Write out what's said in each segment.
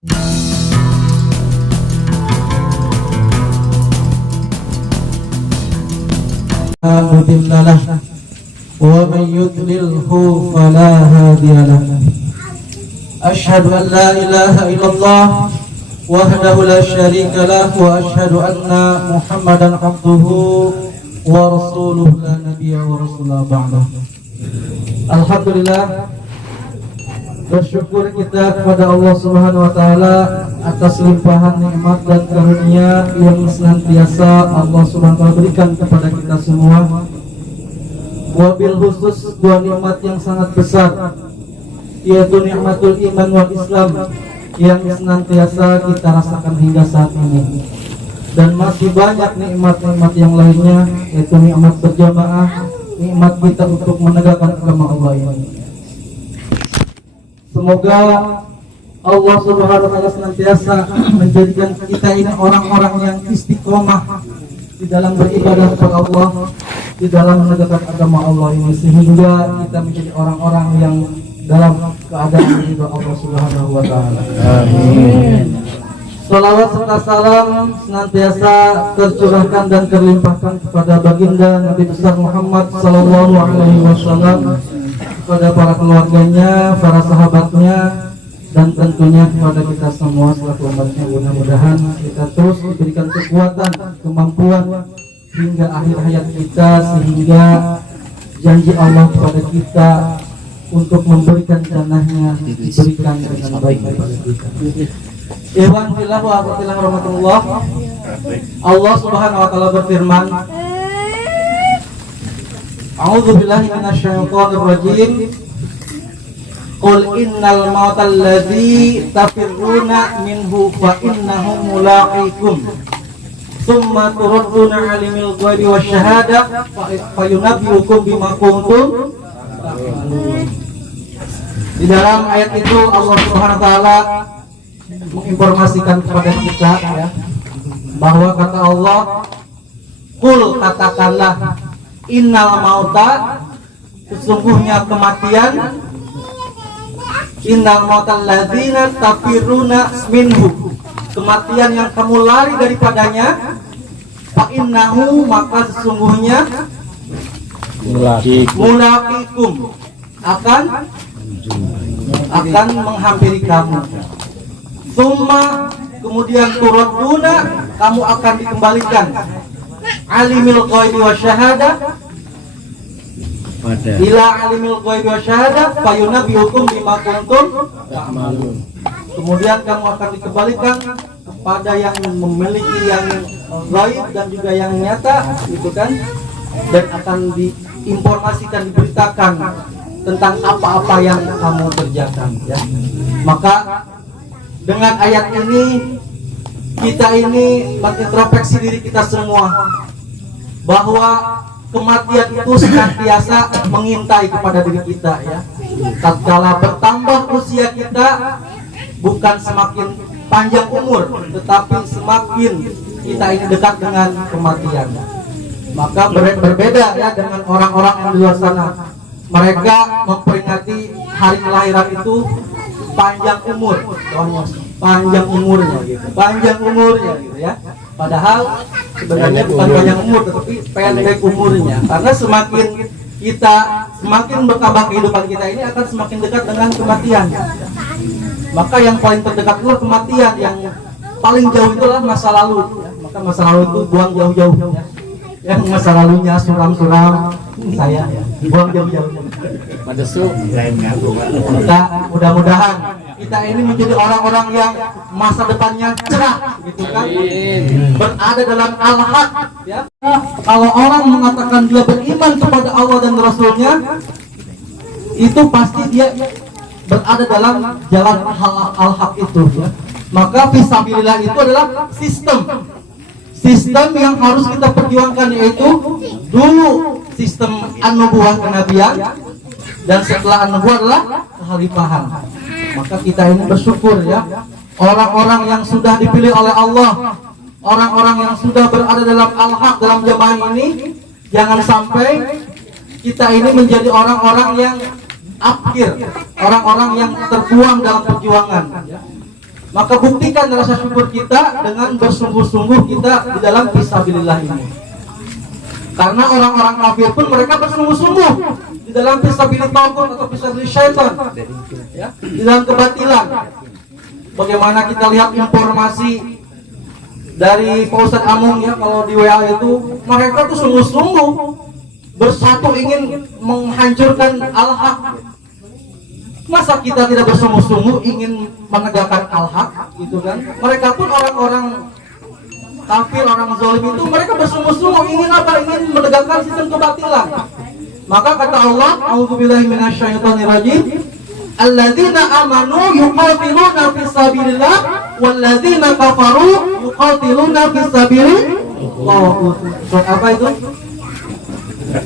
مضل له ومن يضلله فلا هادي له أشهد أن لا إله إلا الله وحده لا شريك له وأشهد أن محمدا عبده ورسوله لا نبي ورسول بعده. Alhamdulillah, bersyukur kita kepada Allah Subhanahu wa taala atas limpahan nikmat dan karunia yang senantiasa Allah Subhanahu wa taala berikan kepada kita semua. Wabil khusus dua nikmat yang sangat besar, yaitu nikmatul iman wal Islam yang senantiasa kita rasakan hingga saat ini. Dan masih banyak nikmat-nikmat yang lainnya, yaitu nikmat berjamaah, nikmat kita untuk menegakkan agama Allah ini. Semoga Allah Subhanahu wa taala senantiasa menjadikan kita ini orang-orang yang istiqomah di dalam beribadah kepada Allah, di dalam menegakkan agama Allah ini, sehingga kita menjadi orang-orang yang dalam keadaan ridha Allah Subhanahu wa taala. Amin. Salawat serta salam senantiasa tercurahkan dan terlimpahkan kepada baginda Nabi besar Muhammad sallallahu alaihi wasallam, kepada para keluarganya, para sahabatnya, dan tentunya kepada kita semua selaku umatnya. Mudah-mudahan kita terus diberikan kekuatan, kemampuan hingga akhir hayat kita, sehingga janji Allah kepada kita untuk memberikan jannahnya diberikan dengan baik kepada kita. Ikhwan fillah wa akhwat rahmatullah. Allah Subhanahu wa taala berfirman, A'udzu billahi minasyaitonir rajim. Qul innal mautal ladzi tafirruna minhu fa innahu mulaqikum. Tsumma turadduna 'alimil ghaibi wasyahada fa yunabbi'ukum bima kuntum ta'malun. Di dalam ayat itu Allah Subhanahu wa taala menginformasikan kepada kita, ya, bahwa kata Allah, "Qul, katakanlah, innal mauta, sesungguhnya kematian, innal mautal ladzina tafiruna minhu, kematian yang kamu lari daripadanya, fa innahu, maka sesungguhnya mulaqikum, akan menghampiri kamu. Summa, kemudian turadduna, kamu akan dikembalikan, alimil ghaibi wasyahada, ila alimil ghaibi wasyahada fayunabbi'ukum bima kuntum ta'malun. Kemudian kamu akan dikembalikan kepada yang memiliki yang gaib dan juga yang nyata, gitu kan, dan akan diinformasikan, diberitakan tentang apa-apa yang kamu kerjakan, ya. Maka dengan ayat ini kita ini mengintrospeksi diri kita semua, bahwa kematian itu senantiasa mengintai kepada diri kita, ya. Tatkala bertambah usia kita, bukan semakin panjang umur, tetapi semakin kita ini dekat dengan kematian. Maka berbeda, ya, dengan orang-orang yang di luar sana. Mereka memperingati hari kelahiran itu panjang umur, panjang umurnya gitu, ya. Padahal sebenarnya bukan panjang umur, tetapi pendek umurnya. Karena semakin bertambah kehidupan kita ini akan semakin dekat dengan kematian. Maka yang paling terdekat itulah kematian, yang paling jauh itulah masa lalu, ya. Maka masa lalu itu buang jauh-jauh, ya. Yang masa lalunya suram-suram, saya, ya, buang jauh-jauh. Maka mudah-mudahan kita ini menjadi orang-orang yang masa depannya cerah, gitu kan, berada dalam al-haq, ya. Kalau orang mengatakan dia beriman kepada Allah dan Rasulnya, itu pasti dia berada dalam jalan al-haq itu, ya. Maka fisabilillah itu adalah sistem yang harus kita perjuangkan, yaitu dulu sistem an-nubuwah kenabian, dan setelah an-nubuwah adalah kekhalifahan. Maka kita ini bersyukur, ya, orang-orang yang sudah dipilih oleh Allah, orang-orang yang sudah berada dalam al-haq, dalam jamaah ini. Jangan sampai kita ini menjadi orang-orang yang akhir, orang-orang yang terbuang dalam perjuangan, ya. Maka buktikan rasa syukur kita dengan bersungguh-sungguh kita di dalam fisabilillah ini. Karena orang-orang kafir pun mereka bersungguh-sungguh di dalam fisabilillah atau fisabilillah syaitan, ya, di dalam kebatilan. Bagaimana kita lihat informasi dari Pak Ustadz Amung, ya, kalau di WA itu mereka tuh sungguh-sungguh bersatu ingin menghancurkan al-haq. Masa kita tidak bersungguh-sungguh ingin menegakkan al-haq, gitu kan? Mereka pun orang-orang kafir, orang zalim itu mereka bersungguh-sungguh ingin apa? Ingin menegakkan sistem kebatilan. Maka kata Allah, a'udzubillahi minasyaitonirrajim, alladzina amanu yuqatiluna fisabilillah walladzina kafaru yuqatiluna fisabilillah. Surat apa itu?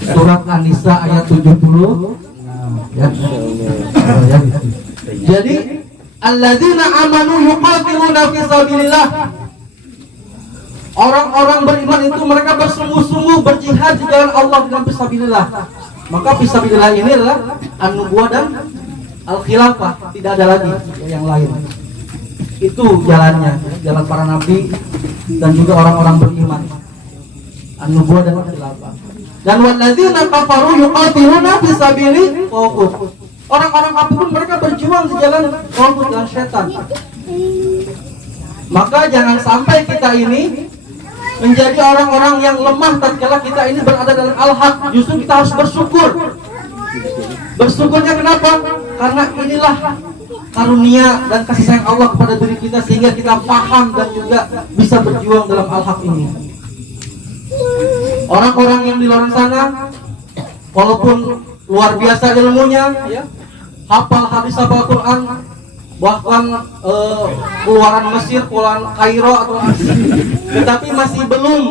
Surat An-Nisa ayat 70. Ya. Jadi alladzina amanu yuqatiluna fisabilillah, orang-orang beriman itu mereka bersungguh-sungguh berjihad di jalan Allah dengan fisabilillah. Maka fisabilillah ini adalah an-nubuwah dan al-khilafah, tidak ada lagi yang lain. Itu jalannya, jalan para nabi dan juga orang-orang beriman, an-nubuwah dan al-khilafah. Dan walladzina kafaru yuqatiluna fisabilillah, orang-orang kafir pun mereka berjuang di jalan tagut dan setan. Maka jangan sampai kita ini menjadi orang-orang yang lemah tatkala kita ini berada dalam al-haq. Justru kita harus bersyukur. Bersyukurnya kenapa? Karena inilah karunia dan kasih sayang Allah kepada diri kita sehingga kita paham dan juga bisa berjuang dalam al-haq ini. Orang-orang yang di luar sana walaupun luar biasa ilmunya, ya, hafal hadis, hafal Quran, bahkan keluaran Mesir, keluaran Kairo atau tetapi masih belum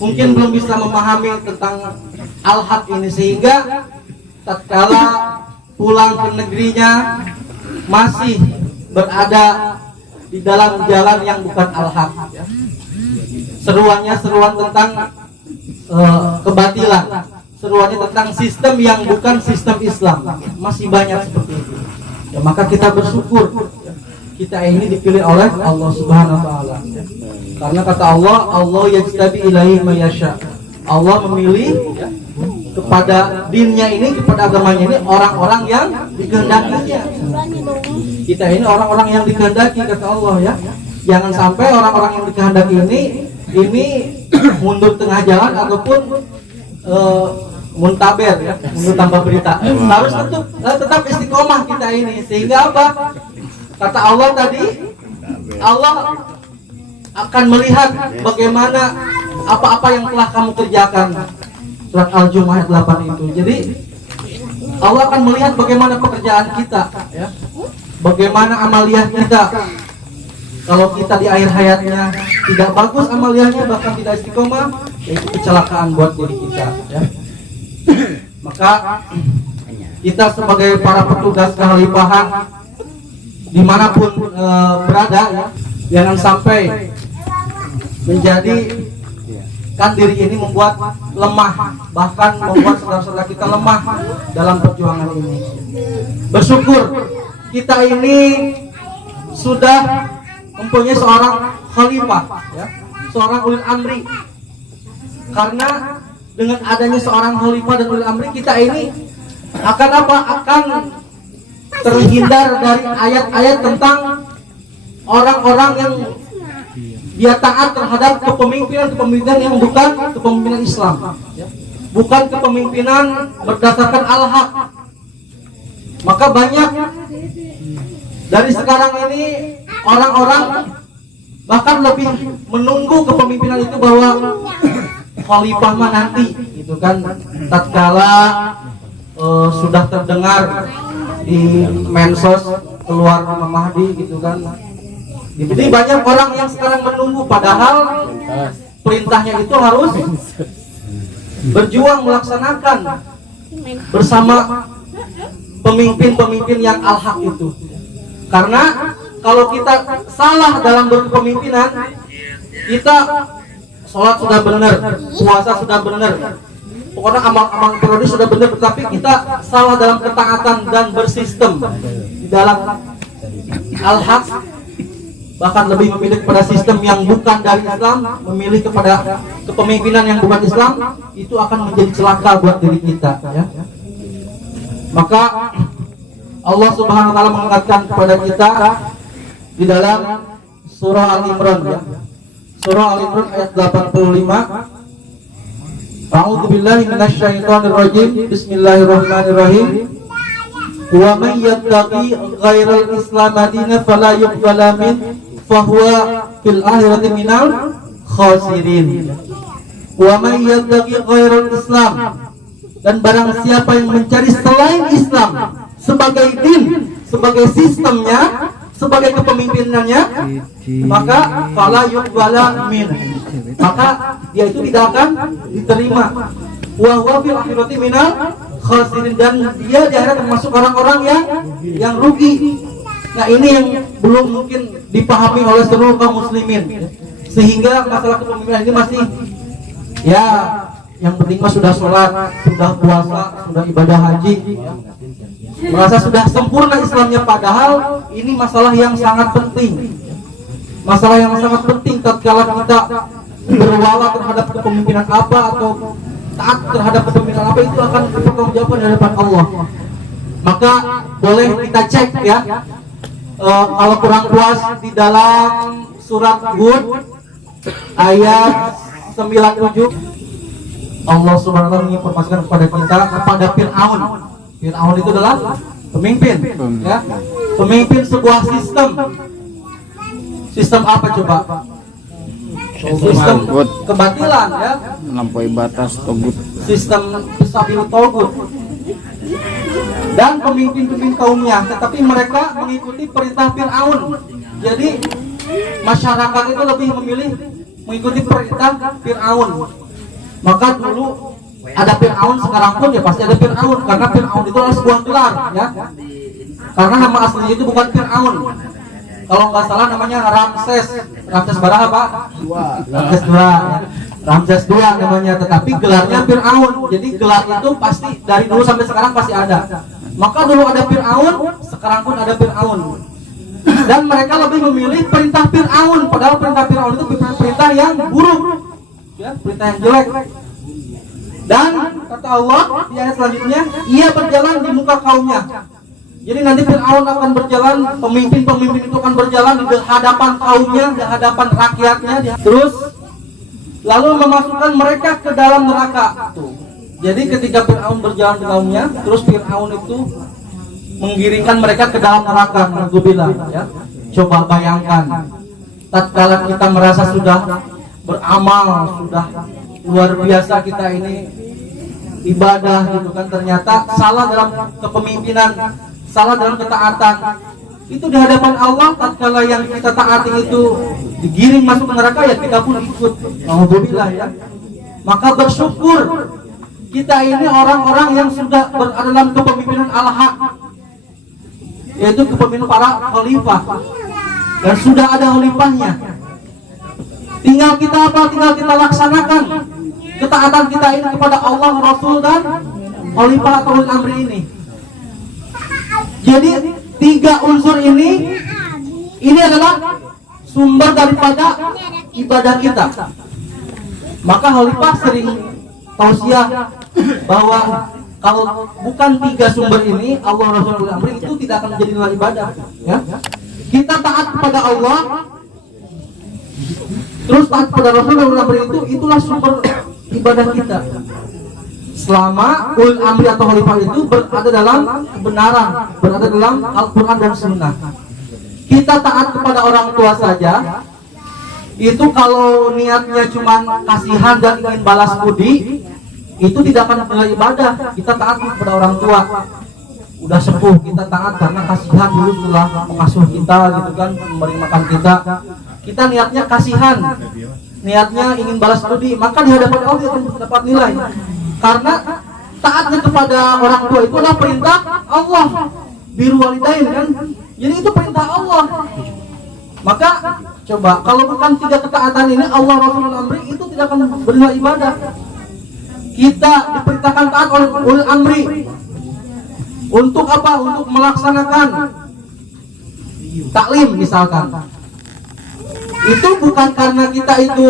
mungkin belum bisa memahami tentang al-haq ini, sehingga tatkala pulang ke negerinya masih berada di dalam jalan yang bukan al-haq, ya. Seruannya seruan tentang kebatilan, seruannya tentang sistem yang bukan sistem Islam, masih banyak seperti itu. Ya, maka kita bersyukur kita ini dipilih oleh Allah Subhanahu wa taala. Karena kata Allah, Allah yajtabi ilaihi may yasha. Allah memilih, ya, kepada dinnya ini, kepada agamanya ini orang-orang yang dikehendakinya. Kita ini orang-orang yang dikehendaki kata Allah, ya. Jangan sampai orang-orang yang dikehendaki ini mundur tengah jalan ataupun muntaber, ya, mundur tanpa berita. Harus tetap istiqomah kita ini, sehingga apa? Kata Allah tadi, Allah akan melihat bagaimana apa-apa yang telah kamu kerjakan. Surat Al-Jumu'ah ayat 8 itu. Jadi Allah akan melihat bagaimana pekerjaan kita, ya. Bagaimana amaliyah kita. Kalau kita di akhir hayatnya tidak bagus amaliyahnya, bahkan tidak istiqomah, itu kecelakaan buat diri kita, ya. Maka kita sebagai para petugas kehalifahan dimanapun berada, ya, jangan sampai menjadi kan diri ini membuat lemah, bahkan membuat saudara-saudara kita lemah dalam perjuangan ini. Bersyukur kita ini sudah mempunyai seorang khalifah, ya, seorang ulil amri. Karena dengan adanya seorang khalifah dan ulil amri, kita ini akan apa? Akan terhindar dari ayat-ayat tentang orang-orang yang dia taat terhadap kepemimpinan yang bukan kepemimpinan Islam, ya. Bukan kepemimpinan berdasarkan al-haq. Maka banyak dari sekarang ini orang-orang bahkan lebih menunggu kepemimpinan itu bahwa khalifah mah nanti, gitu kan, tatkala sudah terdengar di medsos keluar Imam Mahdi, gitu kan. Jadi banyak orang yang sekarang menunggu, padahal perintahnya itu harus berjuang melaksanakan bersama pemimpin-pemimpin yang al-haq itu. Karena kalau kita salah dalam berkepemimpinan, kita sholat sudah benar, puasa sudah benar, pokoknya amal-amal periode sudah benar, tetapi kita salah dalam ketaatan dan bersistem di dalam al-haq, bahkan lebih memilih kepada sistem yang bukan dari Islam, memilih kepada kepemimpinan yang bukan Islam, itu akan menjadi celaka buat diri kita, ya. Maka Allah Subhanahu wa taala mengingatkan kepada kita di dalam surah Al-Imran, ya. Surah Al-Imran ayat 85. A'udzu billahi minasyaitonir rajim. Bismillahirrahmanirrahim. Wa may yattaqi ghairal islam dinan fala yuqbala min fahuwa fil akhirati minal khasirin. Wa may yattaqi ghairal islam, dan barang siapa yang mencari selain Islam sebagai din, sebagai sistemnya, sebagai kepemimpinannya, maka fala yuqbala min, maka dia itu tidak akan diterima. Wa huwa fil akhirati minal khasirin, dan dia di akhirat termasuk orang-orang yang rugi. Nah, ini yang belum mungkin dipahami oleh seluruh kaum muslimin, sehingga masalah kepemimpinan ini masih, ya, yang penting mah sudah sholat, sudah puasa, sudah ibadah haji, merasa sudah sempurna Islamnya, padahal ini masalah yang sangat penting. Masalah yang sangat penting tatkala kita berwala terhadap kepemimpinan apa atau taat terhadap kepemimpinan apa, itu akan dipertanggungjawabkan di hadapan Allah. Maka boleh kita cek, ya, kalau kurang puas di dalam surat Hud ayat 97, Allah Subhanahu wa taala menginformasikan kepada kita kepada Fir'aun. Fir'aun itu adalah pemimpin, ya, pemimpin sebuah sistem. Sistem apa coba? Sistem kebatilan, ya, melampaui batas togut. Sistem sabil togut. Dan pemimpin-pemimpin kaumnya, tetapi mereka mengikuti perintah Fir'aun. Jadi masyarakat itu lebih memilih mengikuti perintah Fir'aun. Maka dulu ada Fir'aun, sekarang pun ya pasti ada Fir'aun, karena Fir'aun itu adalah sebuah gelar, ya. Karena nama aslinya itu bukan Fir'aun. Kalau nggak salah namanya Ramses. Ramses berapa, Pak? Ramses II, ya. Ramses II namanya, tetapi gelarnya Fir'aun. Jadi gelar itu pasti dari dulu sampai sekarang pasti ada. Maka dulu ada Fir'aun, sekarang pun ada Fir'aun. Dan mereka lebih memilih perintah Fir'aun, padahal perintah Fir'aun itu perintah yang buruk, ya, perintah yang jelek. Dan kata Allah di ayat selanjutnya, ia berjalan di muka kaumnya. Jadi nanti Fir'aun akan berjalan, pemimpin-pemimpin itu akan berjalan di hadapan kaumnya, di hadapan rakyatnya, terus lalu memasukkan mereka ke dalam neraka. Jadi ketika Fir'aun berjalan di kaumnya, terus Fir'aun itu menggiringkan mereka ke dalam neraka. Na'udzubillah, ya. Coba bayangkan, tatkala kita merasa sudah beramal, sudah luar biasa kita ini ibadah, gitu kan, ternyata salah dalam kepemimpinan, salah dalam ketaatan, itu di hadapan Allah tatkala yang kita taati itu digiring masuk ke neraka, ya kita pun ikut. Alhamdulillah, ya. Maka bersyukur kita ini orang-orang yang sudah berada dalam kepemimpinan al-haq, yaitu kepemimpinan para khalifah, dan sudah ada khalifahnya. Tinggal kita apa? Tinggal kita laksanakan ketaatan kita ini kepada Allah, Rasul, dan khalifah atau ulil amri ini. Jadi tiga unsur ini adalah sumber daripada ibadah kita. Maka khalifah sering tausiah bahwa kalau bukan tiga sumber ini, Allah, Rasul, ulil amri, itu tidak akan menjadi nilai ibadah, ya. Kita taat kepada Allah, terus taat kepada Rasul dan ulil amri, itulah sumber ibadah kita. Selama ulil amri atau khalifah itu berada dalam kebenaran, berada dalam Al-Quran dan Sunnah. Kita taat kepada orang tua saja, itu kalau niatnya cuma kasihan dan ingin balas budi, itu tidak akan nilai ibadah. Kita taat kepada orang tua, udah sepuh, kita taat karena kasihan, dulu telah mengasuh kita, gitu kan, memberi makan kita. Kita niatnya kasihan, niatnya ingin balas budi, maka di hadapan Allah akan dapat nilai. Karena taatnya kepada orang tua itu adalah perintah Allah, biru walidain, kan. Jadi itu perintah Allah. Maka coba kalau bukan tiga ketaatan ini, Allah, Rasul, dan amri, itu tidak akan bernilai ibadah. Kita diperintahkan taat oleh ulil amri untuk apa? Untuk melaksanakan taklim misalkan, itu bukan karena kita itu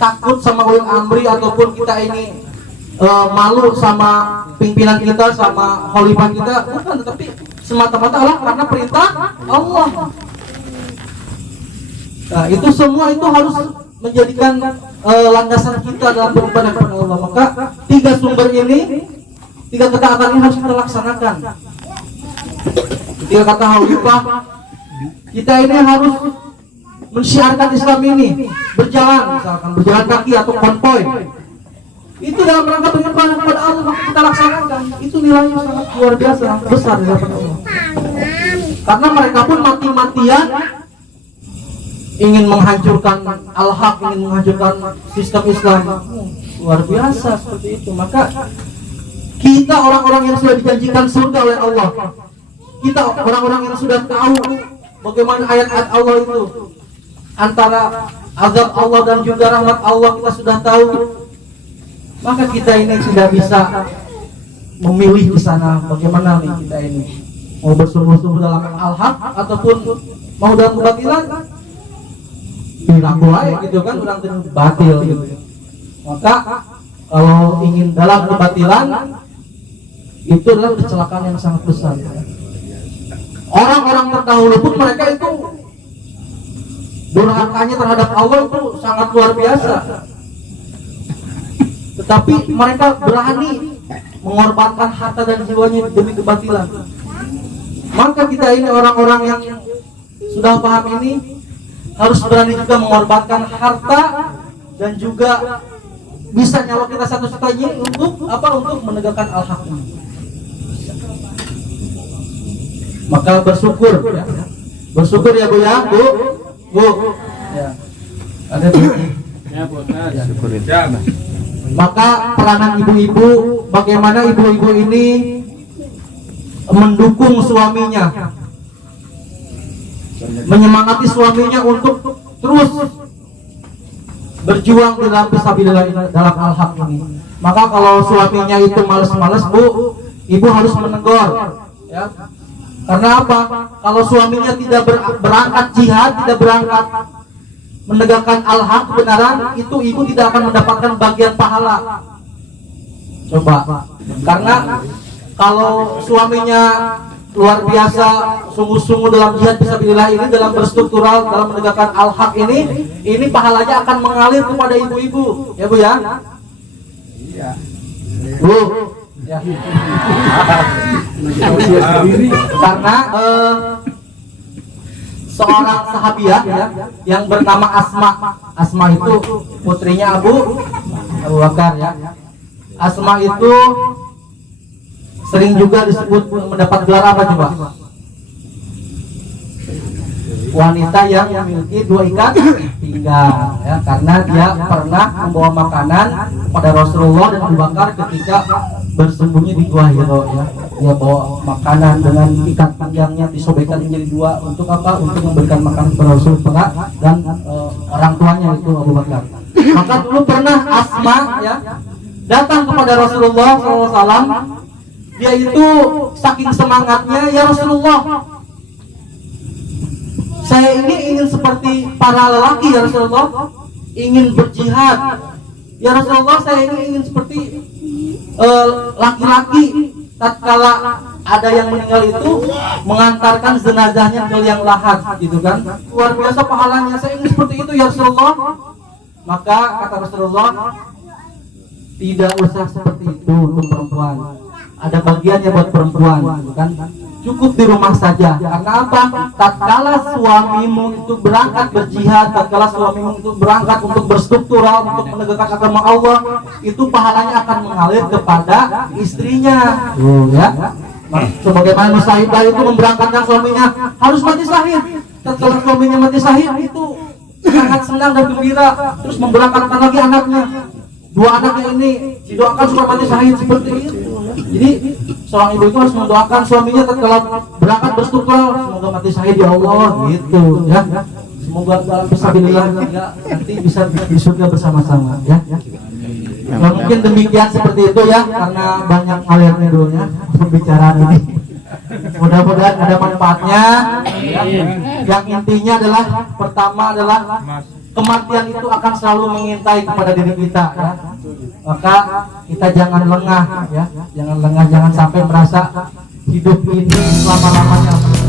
takut sama ulil amri ataupun kita ini malu sama pimpinan kita, sama khalifah kita, bukan, tetapi semata-mata adalah karena perintah Allah. Nah, itu semua itu harus menjadikan landasan kita dalam beribadah kepada Allah. Maka tiga sumber ini, tiga ketaatan ini harus kita laksanakan. Tiga kata khalifah, kita ini harus mensyiarkan Islam ini, berjalan, misalkan berjalan kaki atau konvoy. Itu dalam rangka beribadah kepada Allah, maka kita laksanakan. Itu nilainya sangat luar biasa, besar di hadapan Allah. Karena mereka pun mati-matian ingin menghancurkan al-haq, ingin menghancurkan sistem Islam. Luar biasa seperti itu. Maka kita orang-orang yang sudah dijanjikan surga oleh Allah, kita orang-orang yang sudah tahu bagaimana ayat-ayat Allah itu, antara azab Allah dan juga rahmat Allah kita sudah tahu. Maka kita ini tidak bisa memilih di sana bagaimana nih kita ini mau bersungguh-sungguh dalam al-haq ataupun mau dalam kebatilan. Dilakukan gitu kan, orang batil gitu. Maka kalau ingin dalam kebatilan, itu adalah kecelakaan yang sangat besar. Orang-orang terdahulu pun mereka itu durhakanya terhadap Allah itu sangat luar biasa. Tetapi mereka berani mengorbankan harta dan jiwanya demi kebatilan. Maka kita ini orang-orang yang sudah paham ini harus berani juga mengorbankan harta dan juga bisa nyawa kita satu-satunya untuk apa? Untuk menegakkan al-haq. Maka bersyukur ya. Bersyukur ya Bu ya, Bu. Ya. Ada Bu. Ya, Bu. Ya. Maka peranan ibu-ibu, bagaimana ibu-ibu ini mendukung suaminya, menyemangati suaminya untuk terus berjuang dalam fisabilillah, dalam al-haq ini. Maka kalau suaminya itu malas-malas, Bu, ibu harus menegur ya. Karena apa? Kalau suaminya tidak berangkat jihad, tidak berangkat menegakkan al-haq kebenaran, itu ibu tidak akan mendapatkan bagian pahala. Coba. Karena kalau suaminya luar biasa sungguh-sungguh dalam jihad fisabilillah ini, dalam berstruktural, dalam menegakkan al-haq ini pahalanya akan mengalir kepada ibu-ibu, ya Bu ya. Iya. Bu. Ya. Karena seorang sahabiah ya, yang bernama Asma itu putrinya Abu Bakar ya. Asma itu sering juga disebut mendapat gelar apa coba? Wanita yang memiliki dua ikat pinggang ya, karena dia pernah membawa makanan kepada Rasulullah dan Abu Bakar ketika bersembunyi di Gua Hiro ya. Dia bawa makanan dengan ikat pinggangnya disobekkan menjadi dua, untuk apa? Untuk memberikan makanan kepada Rasulullah dan orang tuanya itu Abu Bakar. Maka dulu pernah Asma ya datang kepada Rasulullah SAW. Dia itu saking semangatnya, ya Rasulullah, saya ini ingin seperti para lelaki ya Rasulullah, ingin berjihad. Ya Rasulullah, saya ini ingin seperti laki-laki tatkala ada yang meninggal itu mengantarkan jenazahnya ke liang lahat gitu kan. Luar biasa pahalanya, saya ingin seperti itu ya Rasulullah. Maka kata Rasulullah, tidak usah seperti itu untuk perempuan. Ada bagiannya buat perempuan gitu kan. Cukup di rumah saja. Karena apa? Tatkala suamimu itu berangkat berjihad, tatkala suamimu itu berangkat untuk berstruktural, untuk menegakkan agama Allah, itu pahalanya akan mengalir kepada istrinya. Ya. Sebagaimana musyahidah itu memberangkatkan suaminya harus mati syahid. Tatkala suaminya mati syahid itu sangat senang dan gembira, terus memberangkatkan lagi anaknya. Dua anaknya ini didoakan supaya mati syahid seperti itu. Jadi seorang ibu itu harus mendoakan suaminya tatkala berangkat berstruktural, semoga mati syahid ya Allah gitu ya. Semoga dalam fisabilillah ya, nanti bisa di surga bersama-sama ya. Ya mungkin demikian seperti itu ya, karena banyak hal yang dulunya pembicaraan ini. Mudah-mudahan ada manfaatnya. Yang intinya adalah pertama adalah kematian itu akan selalu mengintai kepada diri kita ya. Maka kita jangan lengah ya, jangan lengah, jangan sampai merasa hidup ini selama-lamanya